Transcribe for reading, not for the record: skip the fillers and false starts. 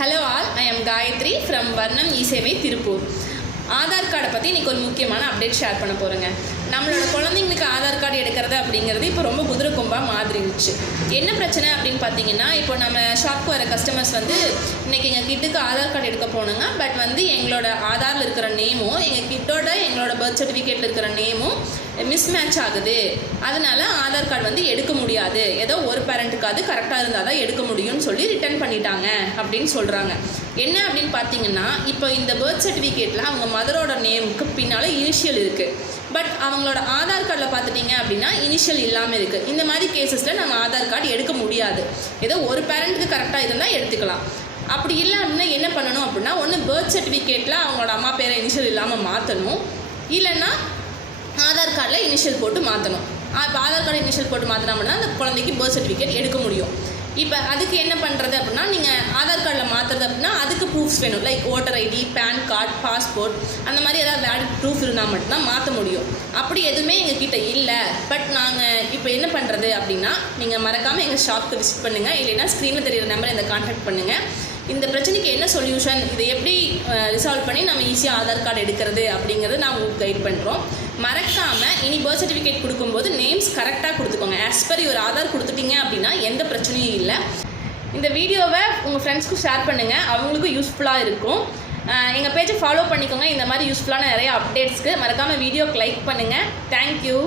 Hello all, I am Gayatri from Varnam E-Sevai Tirupur. Aadhaar கார்டை பற்றி இன்றைக்கி ஒரு முக்கியமான அப்டேட் ஷேர் பண்ண போகிறேங்க. நம்மளோட குழந்தைங்களுக்கு ஆதார் கார்டு எடுக்கிறது அப்படிங்கிறது இப்போ ரொம்ப குதிரை கொம்பாக மாறிடுச்சு. என்ன பிரச்சனை அப்படின்னு பார்த்தீங்கன்னா, இப்போ நம்ம ஷாப்க்கு வர கஸ்டமர்ஸ் இன்றைக்கி எங்கள் கிட்டுக்கு ஆதார் கார்டு எடுக்க போனோங்க. பட் எங்களோட ஆதாரில் இருக்கிற நேமும் எங்கள் கிட்டோட எங்களோட பர்த் சர்டிஃபிகேட்டில் இருக்கிற நேமும் மிஸ்மேட்ச் ஆகுது. அதனால ஆதார் கார்டு எடுக்க முடியாது, ஏதோ ஒரு பேரண்ட்டுக்காவது கரெக்டாக இருந்தால் தான் எடுக்க முடியும்னு சொல்லி ரிட்டர்ன் பண்ணிட்டாங்க அப்படின்னு சொல்கிறாங்க. என்ன அப்படின்னு பார்த்தீங்கன்னா, இப்போ இந்த பர்த் சர்டிஃபிகேட்டில் அவங்க மதரோட நேமுக்கு பின்னால் இனிஷியல் இருக்குது. பட் அவங்களோட ஆதார் கார்டில் பார்த்துட்டிங்க அப்படின்னா இனிஷியல் இல்லாமல் இருக்குது. இந்த மாதிரி கேசஸில் நம்ம ஆதார் கார்டு எடுக்க முடியாது. ஏதோ ஒரு பேரண்ட்டுக்கு கரெக்டாக இருந்தால் எடுத்துக்கலாம். அப்படி இல்லை அப்படின்னா என்ன பண்ணணும் அப்படின்னா, ஒன்று பர்த் சர்டிஃபிகேட்டில் அவங்களோட அம்மா பேரை இனிஷியல் இல்லாமல் மாற்றணும், இல்லைன்னா ஆதார் கார்டில் இனிஷியல் போட்டு மாற்றணும். இப்போ ஆதார் கார்டு இனிஷியல் போட்டு மாற்றினா மட்டும் அந்த குழந்தைக்கு பர்த் சர்டிஃபிகேட் எடுக்க முடியும். இப்போ அதுக்கு என்ன பண்ணுறது அப்படின்னா, நீங்கள் ஆதார் கார்டில் மாற்றுறது அப்படின்னா அதுக்கு ப்ரூஃப்ஸ் வேணும். Like voter ID, PAN card, passport, அந்த மாதிரி ஏதாவது வேலிட் ப்ரூஃப் இருந்தால் மட்டும்தான் மாற்ற முடியும். அப்படி எதுவுமே எங்ககிட்ட இல்லை. பட் நாங்கள் இப்போ என்ன பண்ணுறது அப்படின்னா, நீங்கள் மறக்காமல் எங்கள் ஷாப்புக்கு விசிட் பண்ணுங்கள், இல்லைன்னா ஸ்க்ரீனில் தெரியிற நம்பரை இந்த கான்டாக்ட் பண்ணுங்கள். இந்த பிரச்சனைக்கு என்ன சொல்யூஷன், இதை எப்படி ரிசால்வ் பண்ணி நம்ம ஈஸியாக ஆதார் கார்டு எடுக்கிறது அப்படிங்கிறது நான் உங்களுக்கு கைட் பண்ணுறோம். மறக்காமல் இனி பர்த் சர்டிஃபிகேட் கொடுக்கும்போது நேம்ஸ் கரெக்டாக கொடுத்துக்கோங்க. ஆஸ் பர் யுவர் ஆதார் கொடுத்துட்டீங்க அப்படின்னா எந்த பிரச்சனையும் இல்லை. இந்த வீடியோவை உங்கள் ஃப்ரெண்ட்ஸ்க்கு ஷேர் பண்ணுங்கள், அவங்களுக்கும் யூஸ்ஃபுல்லாக இருக்கும். எங்கள் பேஜை ஃபாலோ பண்ணிக்கோங்க. இந்த மாதிரி யூஸ்ஃபுல்லான நிறைய அப்டேட்ஸ்க்கு மறக்காமல் வீடியோக்கு லைக் பண்ணுங்கள். தேங்க்யூ.